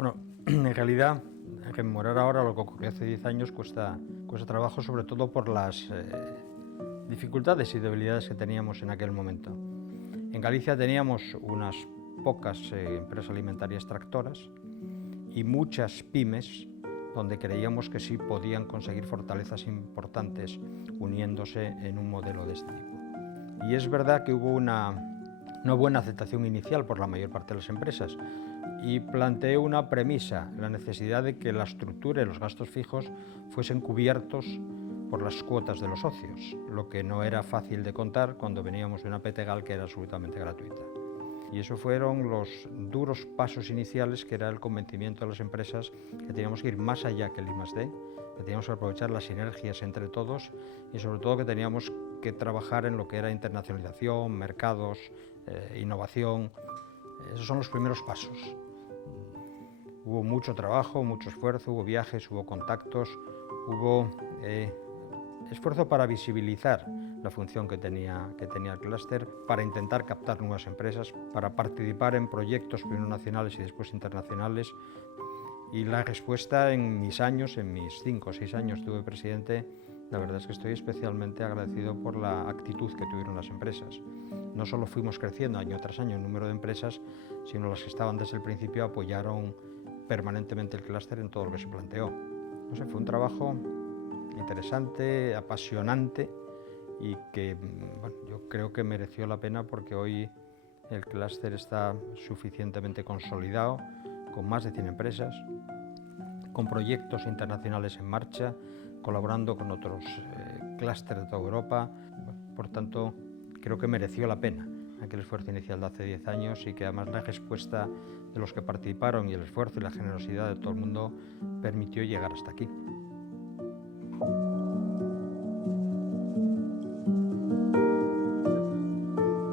Bueno, en realidad, rememorar ahora lo que ocurrió hace 10 años cuesta trabajo, sobre todo por las dificultades y debilidades que teníamos en aquel momento. En Galicia teníamos unas pocas empresas alimentarias tractoras y muchas pymes donde creíamos que sí podían conseguir fortalezas importantes uniéndose en un modelo de este tipo. Y es verdad que hubo una buena aceptación inicial por la mayor parte de las empresas y planteé una premisa, la necesidad de que la estructura y los gastos fijos fuesen cubiertos por las cuotas de los socios, lo que no era fácil de contar cuando veníamos de una Petegal que era absolutamente gratuita. Y eso fueron los duros pasos iniciales, que era el convencimiento de las empresas que teníamos que ir más allá que el I+D, que teníamos que aprovechar las sinergias entre todos y sobre todo que teníamos que trabajar en lo que era internacionalización, mercados, innovación. Esos son los primeros pasos. Hubo mucho trabajo, mucho esfuerzo, hubo viajes, hubo contactos, hubo esfuerzo para visibilizar la función que tenía el clúster, para intentar captar nuevas empresas, para participar en proyectos primero nacionales y después internacionales. Y la respuesta en mis años, en mis 5 o 6 años tuve presidente, la verdad es que estoy especialmente agradecido por la actitud que tuvieron las empresas. No solo fuimos creciendo año tras año el número de empresas, sino las que estaban desde el principio apoyaron permanentemente el clúster en todo lo que se planteó. No sé, fue un trabajo interesante, apasionante y que bueno, yo creo que mereció la pena porque hoy el clúster está suficientemente consolidado, con más de 100 empresas, con proyectos internacionales en marcha, colaborando con otros clústeres de toda Europa. Por tanto, creo que mereció la pena aquel esfuerzo inicial de hace 10 años y que además la respuesta de los que participaron y el esfuerzo y la generosidad de todo el mundo permitió llegar hasta aquí.